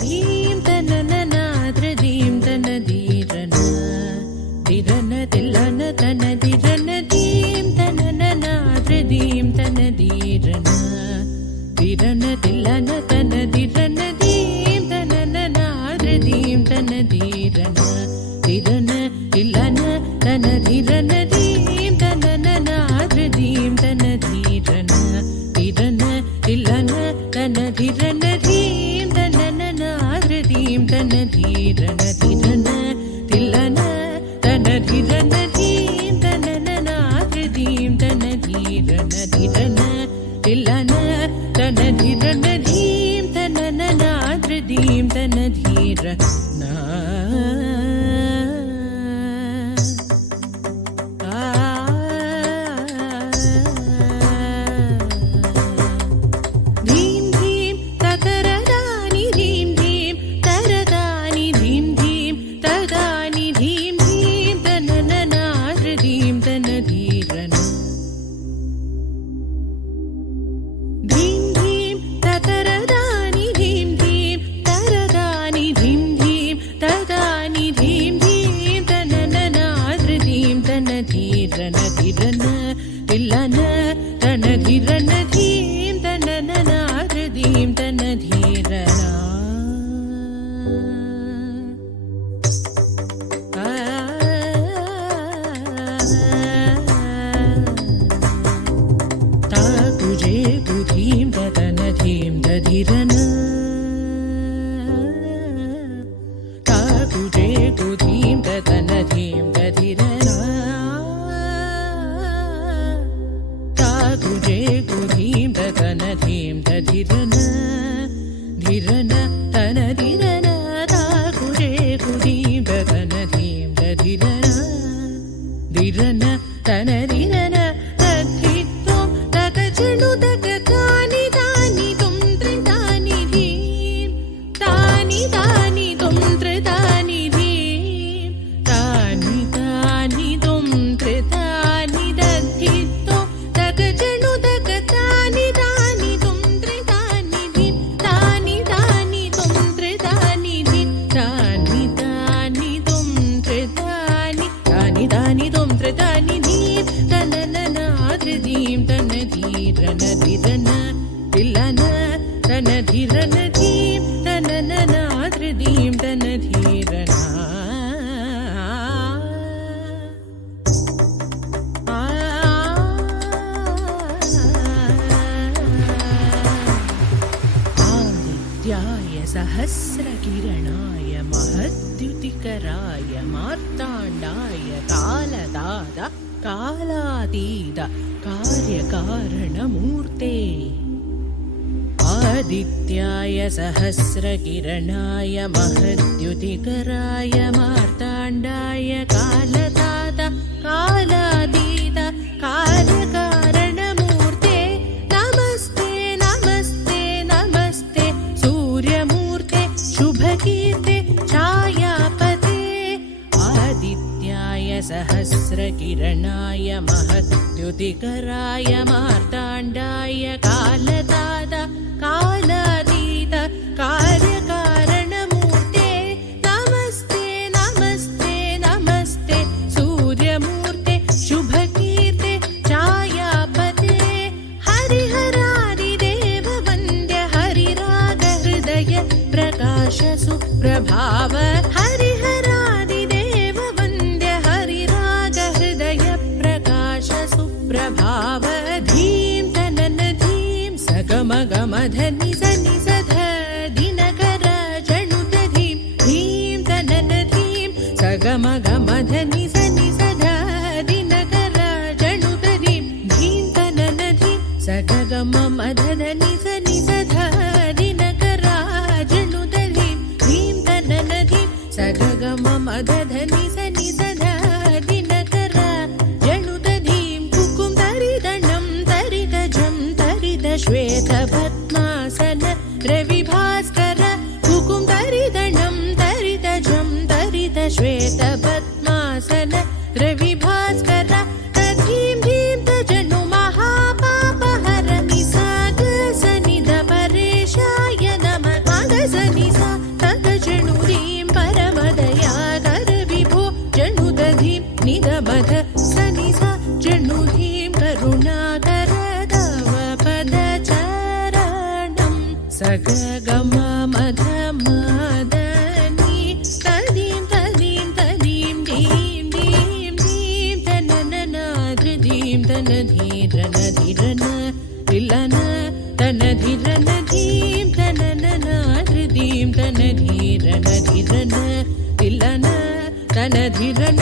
ಧೀಂ ತನನ ನಾದ್ರ ಧೀಂ ತನ ಧೀರನ ಧಿರನ ತಿಲ್ಲನ ತನ ಧಿರನ ಧೀಂ ತನನ ನಾದ್ರ ಧೀಂ ತನ ಧೀರನ ಧಿರನ ತಿಲ್ಲನ ತನ ಧಿರನ ಧೀಂ ತನನ ನಾದ್ರ ಧೀಂ ತನ ಧೀರನ ಧಿರನ ತಿಲ್ಲನ ತನ ಧಿರನ ಧೀಂ ತನನ ನಾದ್ರ ಧೀಂ ತನ ಧೀರನ ಧಿರನ ತಿಲ್ಲನ ತನ ಧಿರನ ಧೀಂ ತನನ ನಾದ್ರ ಧೀಂ ತನ ಧೀರನ ಧಿರನ ತಿಲ್ಲನ ತನ ಧಿರನ ಧೀಂ ತನನ ನಾದ್ರ ಧೀಂ ತನ ಧೀರನ ಧಿರನ ತಿಲ್ಲನ ತನ ಧಿರನ ಧೀಂ ತನನ ನಾದ್ರ ಧೀಂ ತನ ಧೀರನ सहस्रकिरणाय महद्युतिकराय मार्ताण्डाय कालदाद कालातीत कार्यकारणमूर्ते आदित्याय सहस्रकिरणाय महद्युतिकराय मार्ताण्डाय कालदाद कालातीत कार्यकारणमूर्ते नमस्ते नमस्ते नमस्ते सूर्यमूर्ते शुभकीर्ते छायापते आदित्याय सहस्रकिरणाय महद्युतिकराय मार्ताण्डाय कालदाद कालातीत कार्यकारणमूर्ते नमस्ते नमस्ते नमस्ते सूर्यमूर्ते शुभकीर्ते छायापते हरिहरादिदेव वन्द्य हरिरागहृदय प्रकाश सुप्रभाव हरिहरादिदेव वन्द्य हरिरागहृदय प्रकाश सुप्रभाव धीं तनन धीं सगमगमधनि सनि सध दिनकर जनुत धीं धीं तनन धीं सगमगमधनि सनि सध दिनकर जनुत धीं धीं तनन धीं सगगममधनि सनि सध दिनकर जनुत धीं धीं तनन धीं सगगममधनि सनि सध दिनकर जनुत धीं कुकुं तरिदणं तरितजं तरित श्वेत पद्मासन रविभास्कर कुकुं तरिदणं तरितजं तरित श्वेत पद्मासन रविभास्कर तधीं धीं तजनु महापापहर निसाग सनिध परेशाय नमः मग सनि सा గమ మధ మదని తదీం తదీం తదీం దీం దీం దీం తననన ధృదీం తనధీరన ధీరన తిలన తనధీరన ధీం తననన ధృదీం తనధీరన ధీరన తిలన తనధీరన